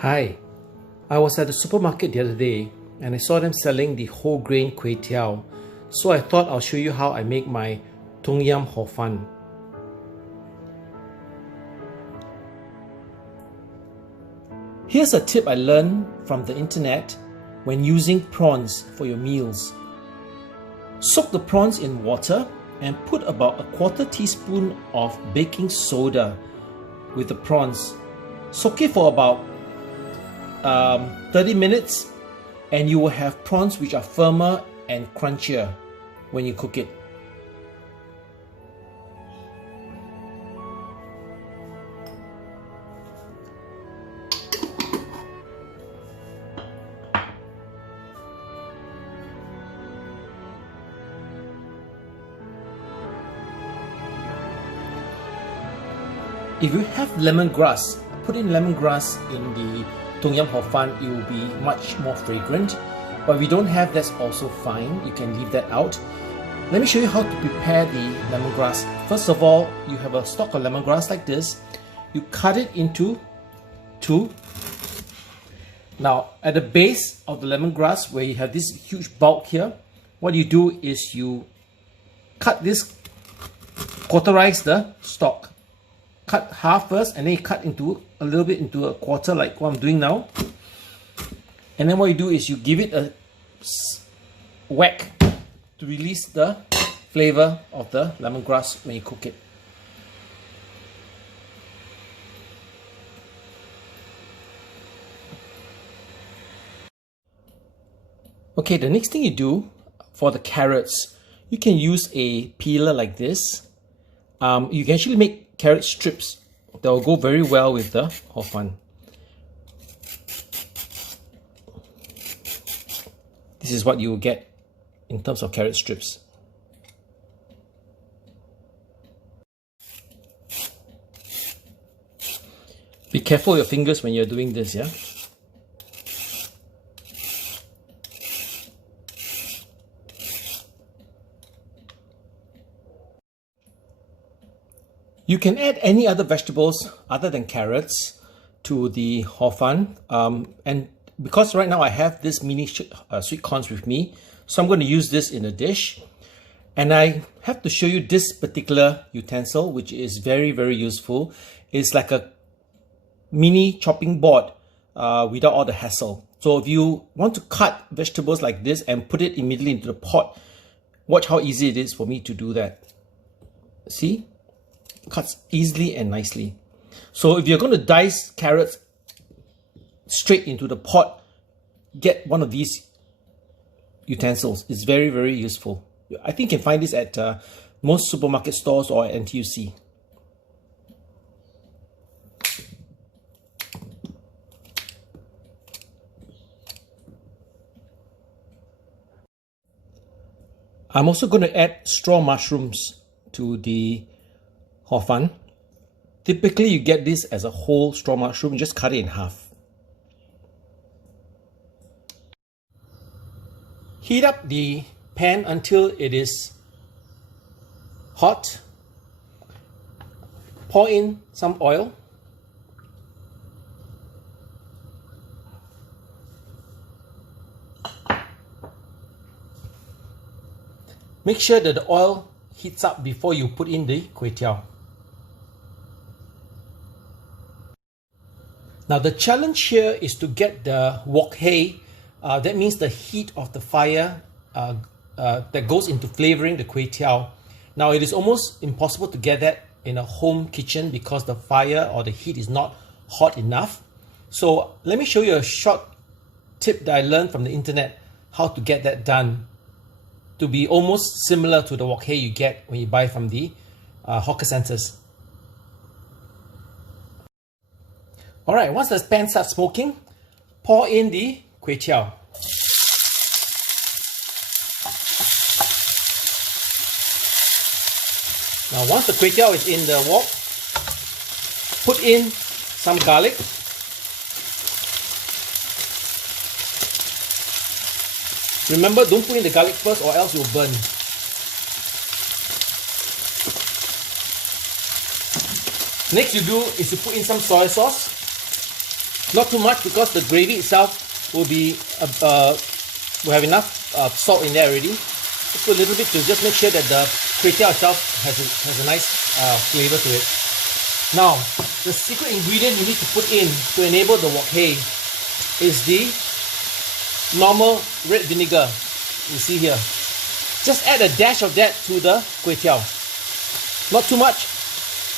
Hi, I was at the supermarket the other day and I saw them selling the whole grain kway teow. So I thought I'll show you how I make my Tom Yum Horfun. Here's a tip I learned from the internet when using prawns for your meals. Soak the prawns in water and put about a quarter teaspoon of baking soda with the prawns. Soak it for about 30 minutes and you will have prawns which are firmer and crunchier when you cook it. If you have lemongrass, put in lemongrass in the Tom Yum Horfun, it will be much more fragrant. But if we don't have, that's also fine. You can leave that out. Let me show you how to prepare the lemongrass. First of all, you have a stalk of lemongrass like this. You cut it into two. Now, at the base of the lemongrass, where you have this huge bulk here, what you do is you cut this, quarterize the stalk. Cut half first and then you cut into a little bit into a quarter like what I'm doing now. And then what you do is you give it a whack to release the flavor of the lemongrass when you cook it. Okay, the next thing you do for the carrots, you can use a peeler like this. You can actually make carrot strips that will go very well with the Horfun. This is what you will get in terms of carrot strips. Be careful with your fingers when you're doing this, yeah? You can add any other vegetables other than carrots to the Horfun. And because right now I have this mini sweet corns with me, so I'm going to use this in a dish. And I have to show you this particular utensil, which is very, very useful. It's like a mini chopping board without all the hassle. So if you want to cut vegetables like this and put it immediately into the pot, watch how easy it is for me to do that. See? Cuts easily and nicely. So if you're going to dice carrots straight into the pot, get one of these utensils. It's very, very useful. I think you can find this at most supermarket stores or at NTUC. I'm also going to add straw mushrooms to the Horfun. Typically you get this as a whole straw mushroom, you just cut it in half. Heat up the pan until it is hot. Pour in some oil. Make sure that the oil heats up before you put in the kway teow. Now the challenge here is to get the wok hei, that means the heat of the fire that goes into flavoring the kway teow. Now it is almost impossible to get that in a home kitchen because the fire or the heat is not hot enough. So let me show you a short tip that I learned from the internet how to get that done to be almost similar to the wok hei you get when you buy from the hawker centers. Alright, once the pan starts smoking, pour in the kway teow. Now once the kway teow is in the wok, put in some garlic. Remember, don't put in the garlic first or else it will burn. Next you do is you put in some soy sauce. Not too much because the gravy itself will have enough salt in there already. Just put a little bit to just make sure that the kway teow itself has a nice flavor to it. Now, the secret ingredient you need to put in to enable the wok hei is the normal red vinegar you see here. Just add a dash of that to the kway teow. Not too much,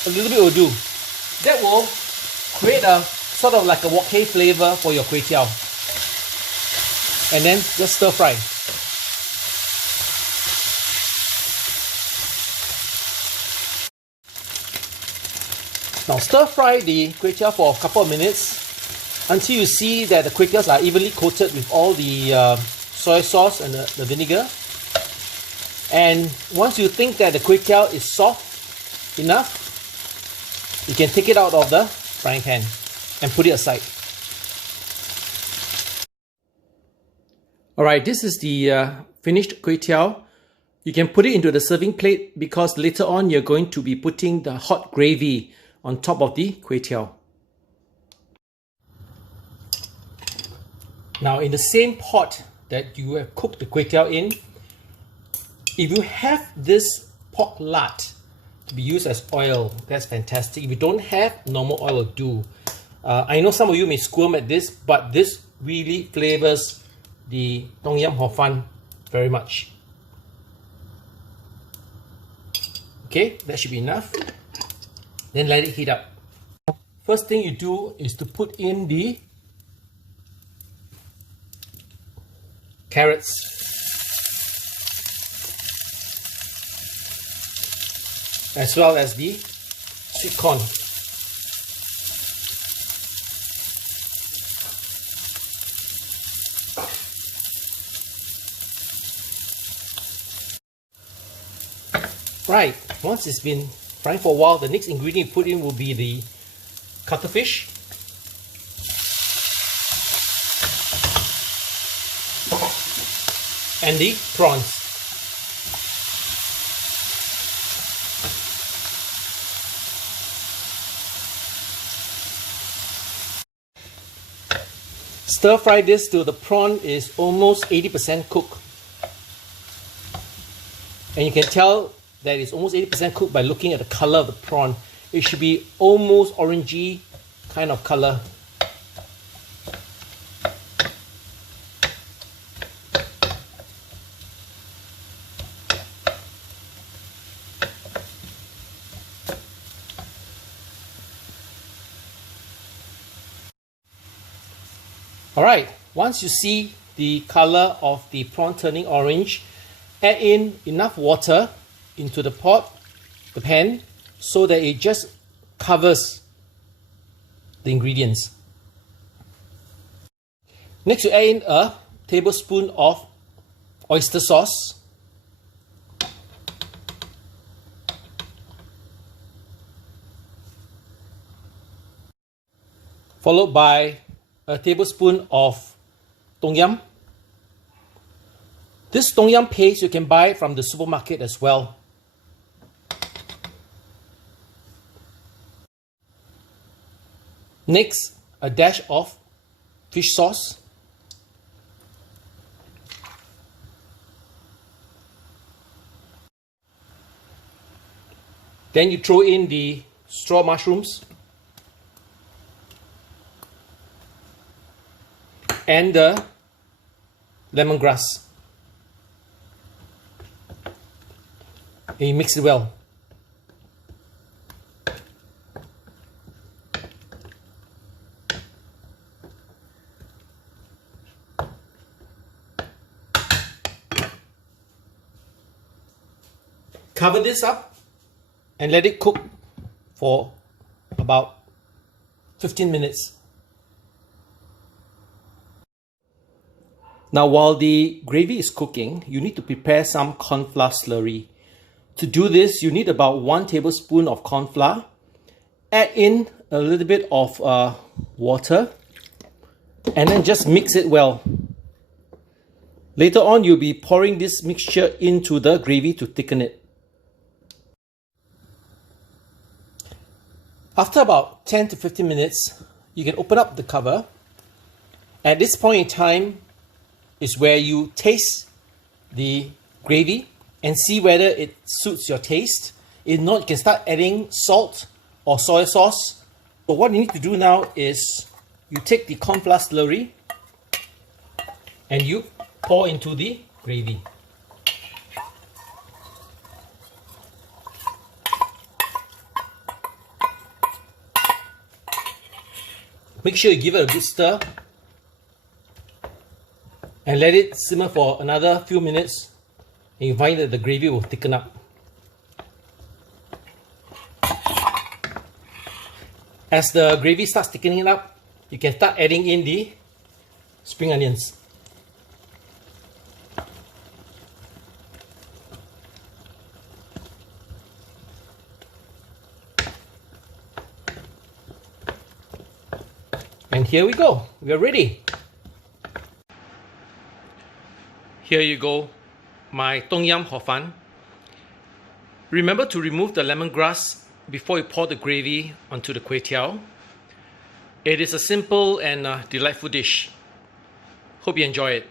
a little bit will do. That will create a sort of like a wok hei flavor for your kway teow. And then just stir fry. Now stir fry the kway teow for a couple of minutes until you see that the kway teows are evenly coated with all the soy sauce and the vinegar. And once you think that the kway teow is soft enough, you can take it out of the frying pan and put it aside. Alright, this is the finished kway teow. You can put it into the serving plate because later on you're going to be putting the hot gravy on top of the kway teow. Now in the same pot that you have cooked the kway teow in, if you have this pork lard to be used as oil, that's fantastic. If you don't have, normal oil will do. I know some of you may squirm at this, but this really flavors the Tom Yum Horfun very much. Okay, that should be enough. Then let it heat up. First thing you do is to put in the carrots. As well as the sweet corn. Right, once it's been frying for a while, the next ingredient you put in will be the cuttlefish. And the prawns. Stir fry this till the prawn is almost 80% cooked. And you can tell that it's almost 80% cooked by looking at the color of the prawn. It should be almost orangey kind of color. Alright, once you see the color of the prawn turning orange, add in enough water into the pot, the pan, so that it just covers the ingredients. Next, you add in a tablespoon of oyster sauce. Followed by a tablespoon of Tom Yum. This Tom Yum paste you can buy from the supermarket as well. Next, a dash of fish sauce. Then you throw in the straw mushrooms and the lemongrass. And you mix it well. Cover this up and let it cook for about 15 minutes. Now while the gravy is cooking, you need to prepare some corn flour slurry. To do this, you need about 1 tablespoon of corn flour. Add in a little bit of water and then just mix it well. Later on, you'll be pouring this mixture into the gravy to thicken it. After about 10 to 15 minutes, you can open up the cover. At this point in time is where you taste the gravy and see whether it suits your taste. If not, you can start adding salt or soy sauce. So what you need to do now is you take the corn flour slurry and you pour into the gravy. Make sure you give it a good stir and let it simmer for another few minutes, and you find that the gravy will thicken up. As the gravy starts thickening up, you can start adding in the spring onions. And here we go, we are ready. Here you go, my Tom Yum Horfun. Remember to remove the lemongrass before you pour the gravy onto the kway teow. It is a simple and delightful dish. Hope you enjoy it.